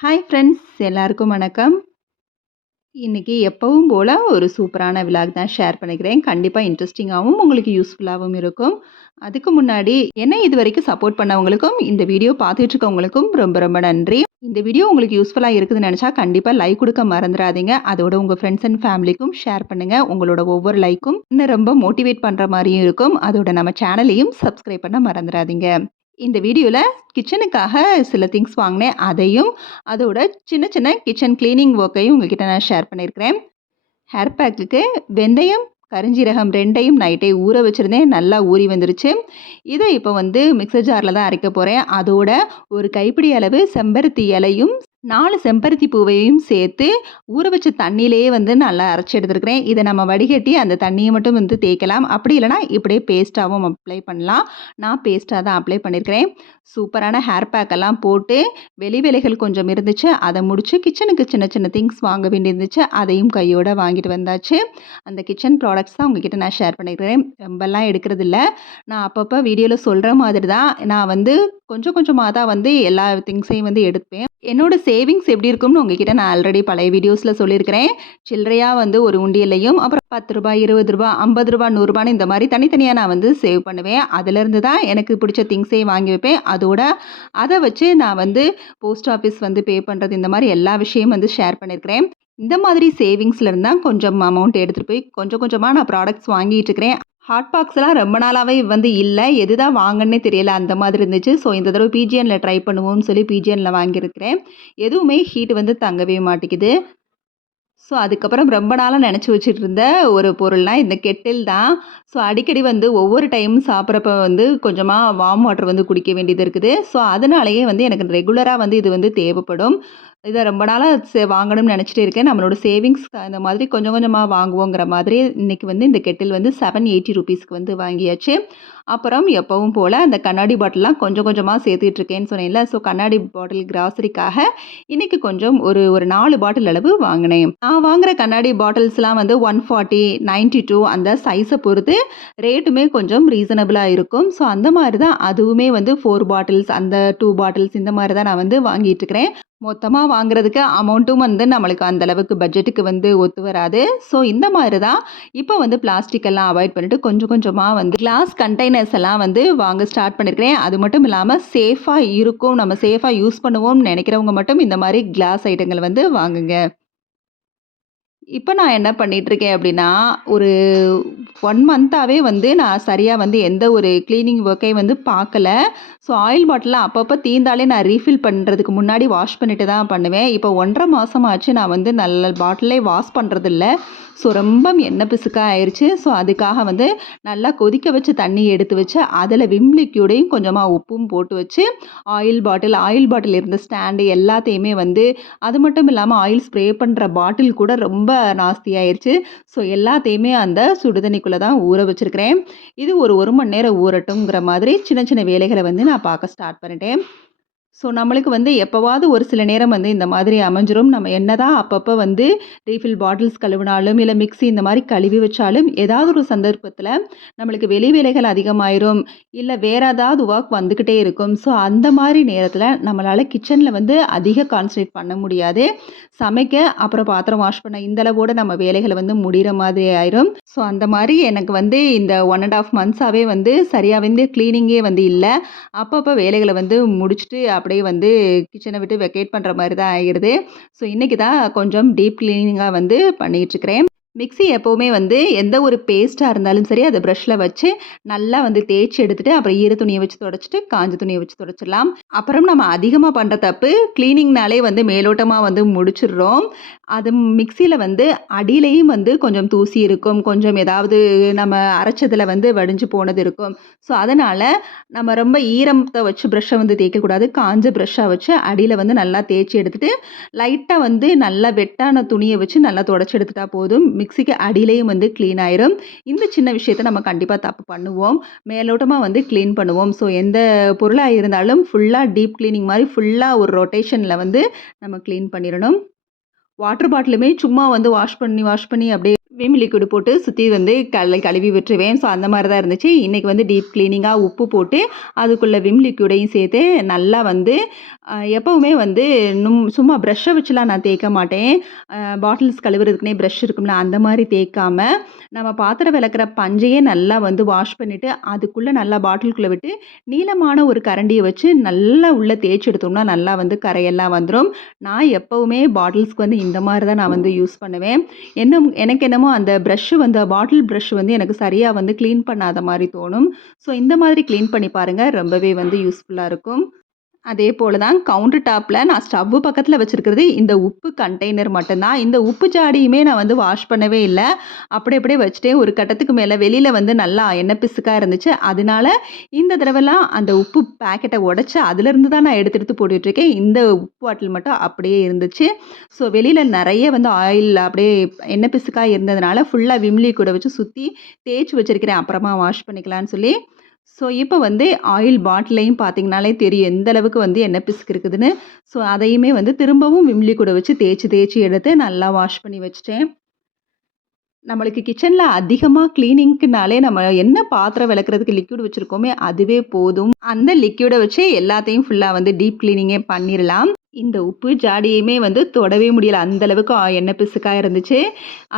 Hi friends, எல்லாருக்கும் வணக்கம். இன்னைக்கு எப்பவும் போல ஒரு சூப்பரான விலாக் தான் ஷேர் பண்ணிக்கிறேன். கண்டிப்பா இன்ட்ரெஸ்டிங்காவும், உங்களுக்கு யூஸ்ஃபுல்லாவும் இருக்கும். அதுக்கு முன்னாடி என்ன இதுவரைக்கும் சப்போர்ட் பண்ணவங்களுக்கும், இந்த வீடியோ பார்த்துட்டு இருக்கவங்களுக்கும் ரொம்ப ரொம்ப நன்றி. இந்த வீடியோ உங்களுக்கு யூஸ்ஃபுல்லா இருக்குதுன்னு நெனச்சா கண்டிப்பா லைக் குடுக்க மறந்துறாதீங்க. அதோட உங்க ஃப்ரெண்ட்ஸ் அண்ட் ஃபேமிலிக்கும் ஷேர் பண்ணுங்க. உங்களோட ஒவ்வொரு லைக்கும் இன்னும் ரொம்ப மோட்டிவேட் பண்ற மாரியும் இருக்கும். அதோட நம்ம சேனலையும் சப்ஸ்கிரைப் பண்ண மறந்துறாதீங்க. இந்த வீடியோல கிச்சனுக்காக சில திங்ஸ் வாங்கினேன். அதையும், அதோட சின்ன சின்ன கிச்சன் கிளீனிங் ஒர்க்கையும் உங்ககிட்ட நான் ஷேர் பண்ணியிருக்கிறேன். ஹேர் பேக்குக்கு வெந்தயம், கருஞ்சீரகம் 2யும் நைட்டே ஊற வச்சிருந்தேன். நல்லா ஊறி வந்துருச்சு. இதை இப்போ வந்து மிக்ஸர் ஜார்ல தான் அரைக்க போறேன். அதோட ஒரு கைப்பிடி அளவு செம்பருத்தி இலையும், 4 செம்பருத்தி பூவையும் சேர்த்து ஊற வச்ச தண்ணியிலேயே வந்து நல்லா அரைச்சு எடுத்துருக்கிறேன். இதை நம்ம வடிகட்டி அந்த தண்ணியை மட்டும் வந்து தேய்க்கலாம். அப்படி இல்லைனா இப்படியே பேஸ்ட்டாகவும் அப்ளை பண்ணலாம். நான் பேஸ்ட்டாக தான் அப்ளை பண்ணியிருக்கிறேன். சூப்பரான ஹேர் பேக்கெல்லாம் போட்டு வெளி வேலைகள் கொஞ்சம் இருந்துச்சு. அதை முடிச்சு கிச்சனுக்கு சின்ன சின்ன திங்ஸ் வாங்க வேண்டியிருந்துச்சு. அதையும் கையோட வாங்கிட்டு வந்தாச்சு. அந்த கிச்சன் ப்ராடக்ட்ஸ் தான் உங்ககிட்ட நான் ஷேர் பண்ணியிருக்கிறேன். ரொம்பலாம் எடுக்கிறது இல்லை. நான் அப்பப்போ வீடியோவில் சொல்கிற மாதிரி தான் நான் வந்து கொஞ்சம் கொஞ்சமாக தான் வந்து எல்லா திங்ஸையும் வந்து எடுப்பேன். என்னோட சேவிங்ஸ் எப்படி இருக்கும்னு உங்ககிட்ட நான் ஆல்ரெடி பழைய வீடியோஸில் சொல்லியிருக்கிறேன். சில்லறையாக வந்து ஒரு உண்டியல்லையும், அப்புறம் ரூ. 10, ரூ. 20, ரூ. 50, ரூ. 100 இந்த மாதிரி தனித்தனியாக நான் வந்து சேவ் பண்ணுவேன். அதிலேருந்து தான் எனக்கு பிடிச்ச திங்ஸையும் வாங்கி வைப்பேன். அதோட அதை வச்சு நான் வந்து போஸ்ட் ஆஃபீஸ் வந்து பே பண்ணுறது, இந்த மாதிரி எல்லா விஷயமும் வந்து ஷேர் பண்ணியிருக்கிறேன். இந்த மாதிரி சேவிங்ஸ்லேருந்து தான் கொஞ்சம் அமௌண்ட் எடுத்துகிட்டு போய் கொஞ்சம் கொஞ்சமாக நான் ப்ராடக்ட்ஸ் வாங்கிட்டு இருக்கிறேன். ஹாட் பாக்ஸ்லாம் ரொம்ப நாளாகவே வந்து இல்லை. எது தான் வாங்கன்னே தெரியல, அந்த மாதிரி இருந்துச்சு. ஸோ இந்த தடவை பிஜிஎனில் ட்ரை பண்ணுவோம்னு சொல்லி பிஜிஎனில் வாங்கியிருக்கிறேன். எதுவுமே ஹீட் வந்து தங்கவே மாட்டேங்குது. ஸோ அதுக்கப்புறம் ரொம்ப நாளாக நினச்சி வச்சுட்டு இருந்த ஒரு பொருள்னால் இந்த கெட்டில் தான். ஸோ அடிக்கடி வந்து ஒவ்வொரு டைம் சாப்பிட்றப்ப வந்து கொஞ்சமாக வார்ம் வாட்டர் வந்து குடிக்க வேண்டியது இருக்குது. ஸோ அதனாலேயே வந்து எனக்கு ரெகுலராக வந்து இது வந்து தேவைப்படும். இதை ரொம்ப நாளாக வாங்கணும்னு நினச்சிட்டே இருக்கேன். நம்மளோட சேவிங்ஸ் இந்த மாதிரி கொஞ்சம் கொஞ்சமாக வாங்குவோங்கிற மாதிரி இன்றைக்கி வந்து இந்த கெட்டில் வந்து 780 வந்து வாங்கியாச்சு. அப்புறம் எப்பவும் போல் அந்த கண்ணாடி பாட்டிலாம் கொஞ்சம் கொஞ்சமாக சேர்த்துட்டு இருக்கேன்னு சொன்னேன்ல. ஸோ கண்ணாடி பாட்டில் கிராசரிக்காக இன்றைக்கி கொஞ்சம் ஒரு ஒரு 4 பாட்டில் அளவு வாங்கினேன். நான் வாங்குகிற கண்ணாடி பாட்டில்ஸ்லாம் வந்து 140, 92 அந்த சைஸை பொறுத்து ரேட்டுமே கொஞ்சம் ரீசனபிளாக இருக்கும். ஸோ அந்த மாதிரி தான் அதுவுமே வந்து 4 பாட்டில்ஸ், அந்த 2 பாட்டில்ஸ் இந்த மாதிரி தான் நான் வந்து வாங்கிட்டுருக்கிறேன். மொத்தமாக வாங்குறதுக்கு அமௌண்ட்டும் வந்து நம்மளுக்கு அந்த அளவுக்கு பட்ஜெட்டுக்கு வந்து ஒத்து வராது. ஸோ இந்த மாதிரி தான் இப்போ வந்து பிளாஸ்டிக் எல்லாம் அவாய்ட் பண்ணிட்டு கொஞ்சம் கொஞ்சமாக வந்து கிளாஸ் கண்டெய்னர்ஸ் எல்லாம் வந்து வாங்க ஸ்டார்ட் பண்ணியிருக்கிறேன். அது மட்டும் இல்லாமல் சேஃபாக இருக்கும், நம்ம சேஃபாக யூஸ் பண்ணுவோம்னு நினைக்கிறவங்க மட்டும் இந்த மாதிரி கிளாஸ் ஐட்டங்கள் வந்து வாங்குங்க. இப்போ நான் என்ன பண்ணிகிட்ருக்கேன் அப்படின்னா, ஒரு 1 மந்த்தாவே வந்து நான் சரியாக வந்து எந்த ஒரு கிளீனிங் ஒர்க்கையும் வந்து பார்க்கல. ஸோ ஆயில் பாட்டில்லாம் அப்பப்போ தீர்ந்தாலே நான் ரீஃபில் பண்ணுறதுக்கு முன்னாடி வாஷ் பண்ணிட்டு தான் பண்ணுவேன். இப்போ 1½ மாதம் ஆச்சு நான் வந்து நல்ல பாட்டிலே வாஷ் பண்ணுறதில்ல. ஸோ ரொம்ப எண்ணெய் பிசுக்கா ஆயிடுச்சு. ஸோ அதுக்காக வந்து நல்லா கொதிக்க வச்சு தண்ணி எடுத்து வச்சு அதில் விம் லிக்யூடையும் கொஞ்சமாக உப்பும் போட்டு வச்சு ஆயில் பாட்டில் இருந்த ஸ்டாண்டு எல்லாத்தையுமே வந்து, அது மட்டும் இல்லாமல் ஆயில் ஸ்ப்ரே பண்ணுற பாட்டில் கூட ரொம்ப நாஸ்தியாயிருச்சு. ஸோ எல்லாத்தையுமே அந்த சுடுதண்ணிக்குள்ளே தான் ஊற வச்சுருக்கிறேன். இது ஒரு 1 மணி நேரம் ஊறட்டுங்கிற மாதிரி சின்ன சின்ன வேலைகளை வந்து நான் பார்க்க ஸ்டார்ட் பண்ணிட்டேன். ஸோ நம்மளுக்கு வந்து எப்போவாவது ஒரு சில நேரம் வந்து இந்த மாதிரி அமைஞ்சிரும். நம்ம என்னதான் அப்பப்போ வந்து ரீஃபில் பாட்டில்ஸ் கழுவினாலும், இல்லை மிக்ஸி இந்த மாதிரி கழுவி வச்சாலும், ஏதாவது ஒரு சந்தர்ப்பத்தில் நம்மளுக்கு வெளி வேலைகள் அதிகமாயிரும், இல்லை வேறு ஏதாவது ஒர்க் வந்துக்கிட்டே இருக்கும். ஸோ அந்த மாதிரி நேரத்தில் நம்மளால் கிச்சனில் வந்து அதிக கான்சன்ட்ரேட் பண்ண முடியாது. சமைக்க, அப்புறம் பாத்திரம் வாஷ் பண்ண இந்த அளவோட நம்ம வேலைகளை வந்து முடிகிற மாதிரி ஆயிரும். ஸோ அந்த மாதிரி எனக்கு வந்து இந்த 1½ மந்த்ஸாகவே வந்து சரியாக வந்து க்ளீனிங்கே வந்து இல்லை. அப்பப்போ வேலைகளை வந்து முடிச்சுட்டு அப்படியே வந்து கிச்சனை விட்டு வெக்கேட் பண்ணுற மாதிரி தான் ஆகிடுது. ஸோ இன்றைக்கி தான் கொஞ்சம் டீப் க்ளீனிங்காக வந்து பண்ணிகிட்ருக்கிறேன். மிக்ஸி எப்போவுமே வந்து எந்த ஒரு பேஸ்ட்டாக இருந்தாலும் சரி, அதை ப்ரஷ்ஷில் வச்சு நல்லா வந்து தேய்ச்சி எடுத்துகிட்டு அப்புறம் ஈர துணியை வச்சு துடைச்சிட்டு காஞ்ச துணியை வச்சு துடைச்சிடலாம். அப்புறம் நம்ம அதிகமாக பண்ணுற தப்பு க்ளீனிங்னாலே வந்து மேலோட்டமாக வந்து முடிச்சிடுறோம். அது மிக்ஸியில் வந்து அடியிலையும் வந்து கொஞ்சம் தூசி இருக்கும், கொஞ்சம் ஏதாவது நம்ம அரைச்சதில் வந்து வடிஞ்சு போனது இருக்கும். ஸோ அதனால் நம்ம ரொம்ப ஈரத்தை வச்சு ப்ரஷ்ஷை வந்து தேய்க்கக்கூடாது. காஞ்ச ப்ரஷ்ஷாக வச்சு அடியில் வந்து நல்லா தேய்ச்சி எடுத்துகிட்டு லைட்டாக வந்து நல்லா வெட்டான துணியை வச்சு நல்லா துடைச்சி எடுத்துட்டா போதும். மிக்ஸிக்கு அடியிலையும் வந்து க்ளீன் ஆயிரும். இந்த சின்ன விஷயத்தை நம்ம கண்டிப்பாக தப்பு பண்ணுவோம். மேலோட்டமாக வந்து க்ளீன் பண்ணுவோம். ஸோ எந்த பொருளாக இருந்தாலும் ஃபுல்லாக டீப் க்ளீனிங் மாதிரி ஃபுல்லாக ஒரு ரொட்டேஷனில் வந்து நம்ம க்ளீன் பண்ணிடணும். வாட்டர் பாட்டிலுமே சும்மா வந்து வாஷ் பண்ணி அப்படியே விம் லிக்விட் போட்டு சுற்றி வந்து கழுவி விட்டுருவேன். ஸோ அந்த மாதிரி தான் இருந்துச்சு. இன்றைக்கி வந்து டீப் க்ளீனிங்காக உப்பு போட்டு அதுக்குள்ளே விம் லிக்விடையும் சேர்த்து நல்லா வந்து எப்போவுமே வந்து சும்மா ப்ரஷ்ஷை வச்சுலாம் நான் தேய்க்க மாட்டேன். பாட்டில்ஸ் கழுவுறதுக்குனே ப்ரஷ் இருக்கும்ல, அந்த மாதிரி தேய்க்காம நம்ம பாத்திரம் விளக்குற பஞ்சையே நல்லா வந்து வாஷ் பண்ணிவிட்டு அதுக்குள்ளே நல்லா பாட்டிலுக்குள்ளே விட்டு நீளமான ஒரு கரண்டியை வச்சு நல்லா உள்ளே தேய்ச்சி எடுத்தோம்னா நல்லா வந்து கரையெல்லாம் வந்துடும். நான் எப்போவுமே பாட்டில்ஸ்க்கு வந்து இந்த மாதிரி தான் நான் வந்து யூஸ் பண்ணுவேன். எனக்கு என்னமோ அந்த ப்ரஷ்ஷு வந்து பாட்டில் ப்ரஷ் வந்து எனக்கு சரியாக வந்து க்ளீன் பண்ணாத மாதிரி தோணும். ஸோ இந்த மாதிரி க்ளீன் பண்ணி பாருங்கள், ரொம்பவே வந்து யூஸ்ஃபுல்லாக இருக்கும். அதே போல தான் கவுண்டர் டாப்பில் நான் ஸ்டவ்வு பக்கத்தில் வச்சுருக்கிறது இந்த உப்பு கண்டெய்னர் மட்டும்தான். இந்த உப்பு ஜாடியுமே நான் வந்து வாஷ் பண்ணவே இல்லை. அப்படியே வச்சுட்டேன். ஒரு கட்டத்துக்கு மேலே வெளியில் வந்து நல்லா எண்ணெய் பிசுக்காக இருந்துச்சு. அதனால இந்த தடவைலாம் அந்த உப்பு பேக்கெட்டை உடச்சி அதிலேருந்து தான் நான் எடுத்து போட்டுட்ருக்கேன். இந்த உப்பு பாட்டில் மட்டும் அப்படியே இருந்துச்சு. ஸோ வெளியில் நிறைய வந்து ஆயில் அப்படியே எண்ணெய் பிசுக்காக இருந்ததுனால ஃபுல்லாக விம்லி கூட வச்சு சுற்றி தேய்ச்சி வச்சுருக்கிறேன். அப்புறமா வாஷ் பண்ணிக்கலான்னு சொல்லி. ஸோ இப்போ வந்து ஆயில் பாட்டிலையும் பார்த்தீங்கனாலே தெரியும் எந்த அளவுக்கு வந்து எண்ணெய் பிசுக்கு இருக்குதுன்னு. ஸோ அதையுமே வந்து திரும்பவும் விம்லி கூட வச்சு தேய்ச்சி எடுத்து நல்லா வாஷ் பண்ணி வச்சுட்டேன். நம்மளுக்கு கிச்சனில் அதிகமாக க்ளீனிங்க்குனாலே நம்ம என்ன பாத்திரம் விளக்குறதுக்கு லிக்விட் வச்சுருக்கோமே அதுவே போதும். அந்த லிக்விடை வச்சு எல்லாத்தையும் ஃபுல்லாக வந்து டீப் க்ளீனிங்கே பண்ணிடலாம். இந்த உப்பு ஜாடியுமே வந்து தொடவே முடியல. அந்த அளவுக்கு எண்ணெய் பிசுக்காக இருந்துச்சு.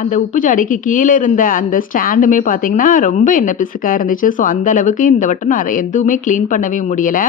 அந்த உப்பு ஜாடிக்கு கீழே இருந்த அந்த ஸ்டாண்டுமே பார்த்தீங்கன்னா ரொம்ப எண்ணெய் பிசுக்காக இருந்துச்சு. ஸோ அந்த அளவுக்கு இந்த வட்டம் நான் எதுவுமே க்ளீன் பண்ணவே முடியலை.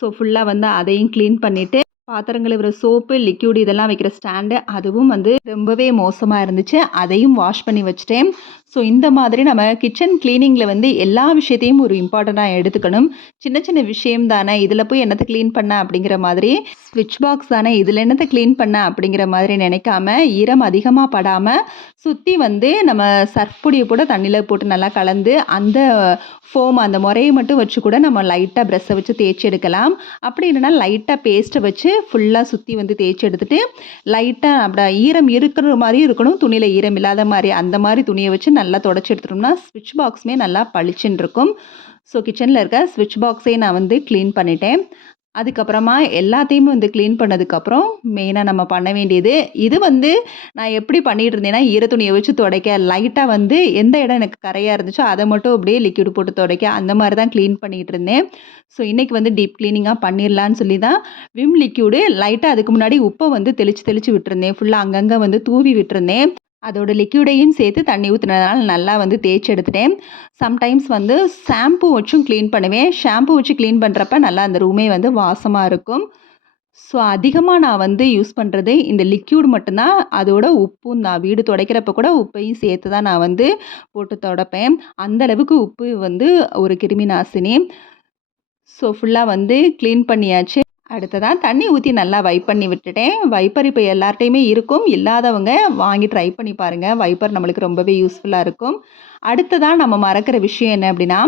ஸோ ஃபுல்லாக வந்து அதையும் க்ளீன் பண்ணிவிட்டு பாத்திரம் கழுவுற சோப்பு, லிக்விட் இதெல்லாம் வைக்கிற ஸ்டாண்டு அதுவும் வந்து ரொம்பவே மோசமாக இருந்துச்சு. அதையும் வாஷ் பண்ணி வச்சுட்டேன். ஸோ இந்த மாதிரி நம்ம கிச்சன் க்ளீனிங்கில் வந்து எல்லா விஷயத்தையும் ஒரு இம்பார்ட்டண்ட்டாக எடுத்துக்கணும். சின்ன விஷயம் தானே, இதில் போய் என்னத்தை க்ளீன் பண்ண அப்படிங்கிற மாதிரி, ஸ்விட்ச் பாக்ஸ் தானே இதில் என்னத்தை க்ளீன் பண்ண அப்படிங்கிற மாதிரி நினைக்காம ஈரம் அதிகமாக படாமல் சுற்றி வந்து நம்ம சர்ஃப் பொடியை கூட தண்ணியில் போட்டு நல்லா கலந்து அந்த ஃபோம் அந்த முறையை மட்டும் வச்சு கூட நம்ம லைட்டாக ப்ரெஷ்ஷை வச்சு தேய்ச்சி எடுக்கலாம். அப்படி இல்லைனா லைட்டாக பேஸ்ட்டை வச்சு ஃபுல்லாக சுற்றி வந்து தேய்ச்சி எடுத்துகிட்டு லைட்டாக அப்படி ஈரம் இருக்கிற மாதிரி இருக்கணும், துணியில் ஈரம் இல்லாத மாதிரி அந்த மாதிரி துணியை வச்சு நல்லா தொடச்சி எடுத்துட்டோம்னா ஸ்விட்ச் பாக்ஸுமே நல்லா பளிச்சுன்னு இருக்கும். ஸோ கிச்சனில் இருக்க ஸ்விட்ச் பாக்ஸே நான் வந்து க்ளீன் பண்ணிட்டேன். அதுக்கப்புறமா எல்லாத்தையுமே வந்து க்ளீன் பண்ணதுக்கப்புறம் மெயினாக நம்ம பண்ண வேண்டியது இது வந்து நான் எப்படி பண்ணிகிட்டு இருந்தேன்னா ஈரத்துணியை வச்சு துடைக்க லைட்டாக வந்து எந்த இடம் எனக்கு கரையாக இருந்துச்சோ அதை மட்டும் அப்படியே லிக்விட் போட்டு துடைக்க அந்த மாதிரி தான் க்ளீன் பண்ணிகிட்டு இருந்தேன். ஸோ இன்றைக்கி வந்து டீப் க்ளீனிங்காக பண்ணிடலான்னு சொல்லி தான் விம் லிக்விடு லைட்டாக அதுக்கு முன்னாடி உப்பை வந்து தெளித்து விட்டுருந்தேன். ஃபுல்லாக அங்கங்கே வந்து தூவி விட்டுருந்தேன். அதோட லிக்விடையும் சேர்த்து தண்ணி ஊற்றுனதுனால நல்லா வந்து தேய்ச்சி எடுத்துட்டேன். சம்டைம்ஸ் வந்து ஷாம்பு வச்சும் க்ளீன் பண்ணுவேன். ஷாம்பு வச்சு க்ளீன் பண்ணுறப்ப நல்லா அந்த ரூமே வந்து வாசமாக இருக்கும். ஸோ அதிகமாக நான் வந்து யூஸ் பண்ணுறது இந்த லிக்விட் மட்டும்தான். அதோட உப்பும் நான் வீடு துடைக்கிறப்ப கூட உப்பையும் சேர்த்து தான் நான் வந்து போட்டு துடைப்பேன். அந்தளவுக்கு உப்பு வந்து ஒரு கிருமி நாசினி. ஸோ ஃபுல்லாக வந்து க்ளீன் பண்ணியாச்சு. அடுத்ததாக தண்ணி ஊற்றி நல்லா வைப் பண்ணி விட்டுட்டேன். வைப்பர் இப்போ எல்லார்ட்டையுமே இருக்கும். இல்லாதவங்க வாங்கி ட்ரை பண்ணி பாருங்கள். வைப்பர் நம்மளுக்கு ரொம்பவே யூஸ்ஃபுல்லாக இருக்கும். அடுத்ததாக நம்ம மறக்கிற விஷயம் என்ன அப்படின்னா,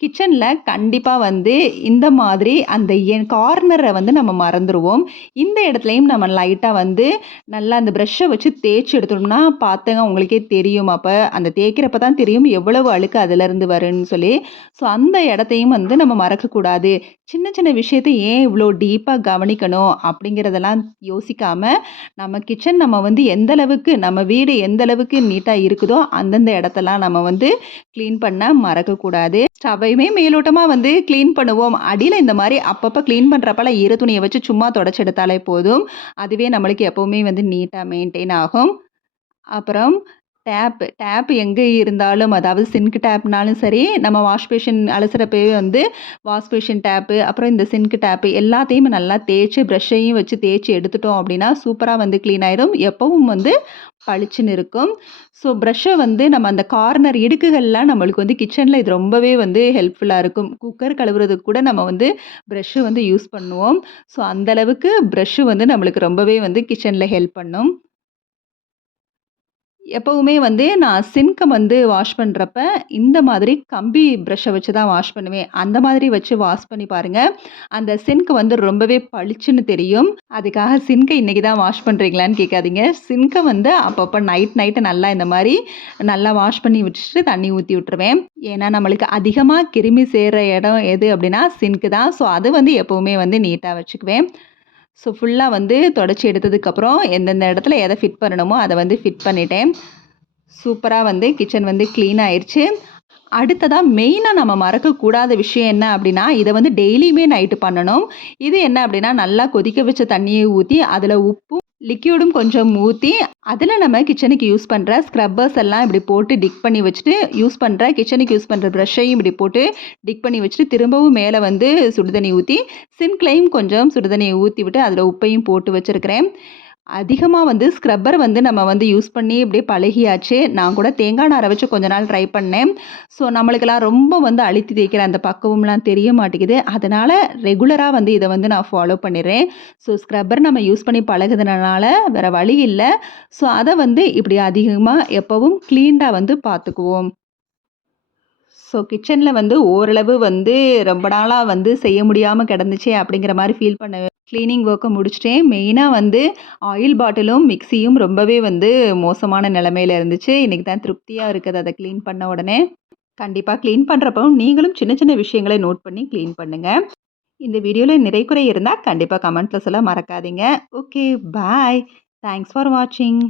கிச்சனில் கண்டிப்பாக வந்து இந்த மாதிரி அந்த கார்னரை வந்து நம்ம மறந்துடுவோம். இந்த இடத்துலையும் நம்ம லைட்டாக வந்து நல்லா அந்த ப்ரஷ்ஷை வச்சு தேய்ச்சி எடுத்தோம்னா பார்த்துங்க உங்களுக்கே தெரியும். அப்போ அந்த தேய்க்கிறப்ப தான் தெரியும் எவ்வளவு அழுக்கு அதிலேருந்து வரும்னு சொல்லி. ஸோ அந்த இடத்தையும் வந்து நம்ம மறக்கக்கூடாது. சின்ன விஷயத்தை ஏன் இவ்வளோ டீப்பாக கவனிக்கணும் அப்படிங்கிறதெல்லாம் யோசிக்காமல் நம்ம கிச்சன் நம்ம வந்து எந்தளவுக்கு நம்ம வீடு எந்தளவுக்கு நீட்டாக இருக்குதோ அந்தந்த இடத்தெல்லாம் நம்ம வந்து க்ளீன் பண்ண மறக்கக்கூடாது. ஸ்டவ்வையுமே மேலோட்டமாக வந்து க்ளீன் பண்ணுவோம். அடியில் இந்த மாதிரி அப்பப்போ க்ளீன் பண்ணுறப்பெல்லாம் ஈர துணியை வச்சு சும்மா தொடச்சி எடுத்தாலே போதும். அதுவே நம்மளுக்கு எப்போவுமே வந்து நீட்டாக மெயின்டைன் ஆகும். அப்புறம் டேப் எங்கே இருந்தாலும் அதாவது சிங்க் டேப்னாலும் சரி, நம்ம வாஷ் பேஷன் அலசுகிறப்பவே வந்து வாஷ் பேஷன் டேப்பு, அப்புறம் இந்த சிங்க் டேப்பு எல்லாத்தையுமே நல்லா தேய்ச்சி ப்ரஷ்ஷையும் வச்சு தேய்ச்சி எடுத்துட்டோம் அப்படின்னா சூப்பராக வந்து க்ளீன் ஆயிடும். எப்பவும் வந்து பளிச்சுன்னு இருக்கும். ஸோ ப்ரஷ்ஷை வந்து நம்ம அந்த கார்னர் இடுக்குகள்லாம் நம்மளுக்கு வந்து கிச்சனில் இது ரொம்பவே வந்து ஹெல்ப்ஃபுல்லாக இருக்கும். குக்கர் கழுவுறதுக்கு கூட நம்ம வந்து ப்ரஷ்ஷு வந்து யூஸ் பண்ணுவோம். ஸோ அந்தளவுக்கு ப்ரஷ்ஷு வந்து நம்மளுக்கு ரொம்பவே வந்து கிச்சனில் ஹெல்ப் பண்ணும். எப்பவுமே வந்து நான் சிங்க்கை வந்து வாஷ் பண்ணுறப்ப இந்த மாதிரி கம்பி ப்ரஷ்ஷை வச்சு தான் வாஷ் பண்ணுவேன். அந்த மாதிரி வச்சு வாஷ் பண்ணி பாருங்கள். அந்த சிங்க் வந்து ரொம்பவே பளிச்சுன்னு தெரியும். அதுக்காக சிங்க்கை இன்றைக்கி தான் வாஷ் பண்ணுறீங்களான்னு கேட்காதீங்க. சிங்க்கை வந்து அப்பப்போ நைட்டு நல்லா இந்த மாதிரி நல்லா வாஷ் பண்ணி வச்சுட்டு தண்ணி ஊற்றி விட்டுருவேன். ஏன்னா நம்மளுக்கு அதிகமாக கிருமி சேர்கிற இடம் எது அப்படின்னா சிங்க்கு தான். ஸோ அது வந்து எப்போவுமே வந்து நீட்டாக வச்சுக்குவேன். ஸோ ஃபுல்லாக வந்து தொடச்சி எடுத்ததுக்கப்புறம் எந்தெந்த இடத்துல எதை ஃபிட் பண்ணணுமோ அதை வந்து ஃபிட் பண்ணிட்டேன். சூப்பரா வந்து கிச்சன் வந்து கிளீன் ஆயிருச்சு. அடுத்ததா மெயினா நம்ம மறக்கக்கூடாத விஷயம் என்ன அப்டின்னா, இத வந்து டெய்லியுமே நைட்டு பண்ணணும். இது என்ன அப்டின்னா, நல்லா கொதிக்க வச்ச தண்ணிய ஊத்தி, அதில உப்பும், லிக்யூடும் கொஞ்சம் ஊத்தி, அதில நம்ம கிச்சனுக்கு யூஸ் பண்ற ஸ்க்ரப்பர்ஸ் எல்லாம் இப்டி போட்டு டிக் பண்ணி வச்சுட்டு, கிச்சனுக்கு யூஸ் பண்ற பிரஷ்ஷையும் இப்டி போட்டு டிக் பண்ணி வச்சுட்டு, திரும்பவும் மேல வந்து சுடுதண்ணி ஊத்தி, சிங்க்லயும் கொஞ்சம் சுடுதண்ணிய ஊத்தி விட்டு, அதில உப்பையும் போட்டு வச்சிருக்கிறேன். அதிகமா வந்து ஸ்க்ரப்பர் வந்து நம்ம வந்து யூஸ் பண்ணி இப்படியே பழகியாச்சு. நான் கூட தேங்காய் நார வச்சு கொஞ்ச நாள் ட்ரை பண்ணேன். ஸோ நம்மளுக்கெல்லாம் ரொம்ப வந்து அழுத்தி தேய்க்கிற அந்த பக்குவம்லாம் தெரிய மாட்டேங்குது. அதனால ரெகுலரா வந்து இத வந்து நான் ஃபாலோ பண்ணிடுறேன். ஸோ ஸ்க்ரப்பர் நம்ம யூஸ் பண்ணி பழகுனதுனால வேற வழி இல்ல. ஸோ அத வந்து இப்படி அதிகமா எப்பவும் கிளீன்டா வந்து பார்த்துக்குவோம். ஸோ கிச்சன்ல வந்து ஓரளவு வந்து ரொம்ப நாளா வந்து செய்ய முடியாம கிடந்துச்சே அப்படிங்கிற மாரி ஃபீல் பண்ண கிளீனிங் ஒர்க்க முடிச்சுட்டேன். மெயினா வந்து ஆயில் பாட்டிலும், மிக்ஸியும் ரொம்பவே வந்து மோசமான நிலைமையில இருந்துச்சு. இன்னைக்கு தான் திருப்தியா இருக்குது அத கிளீன் பண்ண உடனே. கண்டிப்பா கிளீன் பண்றப்போ நீங்களும் சின்ன சின்ன விஷயங்கள நோட் பண்ணி கிளீன் பண்ணுங்க. இந்த வீடியோல நிறை குறை இருந்தா கண்டிப்பா கமெண்ட்ல சொல்ல மறக்காதீங்க. Okay, bye. தேங்க்ஸ் ஃபார் வாட்சிங்.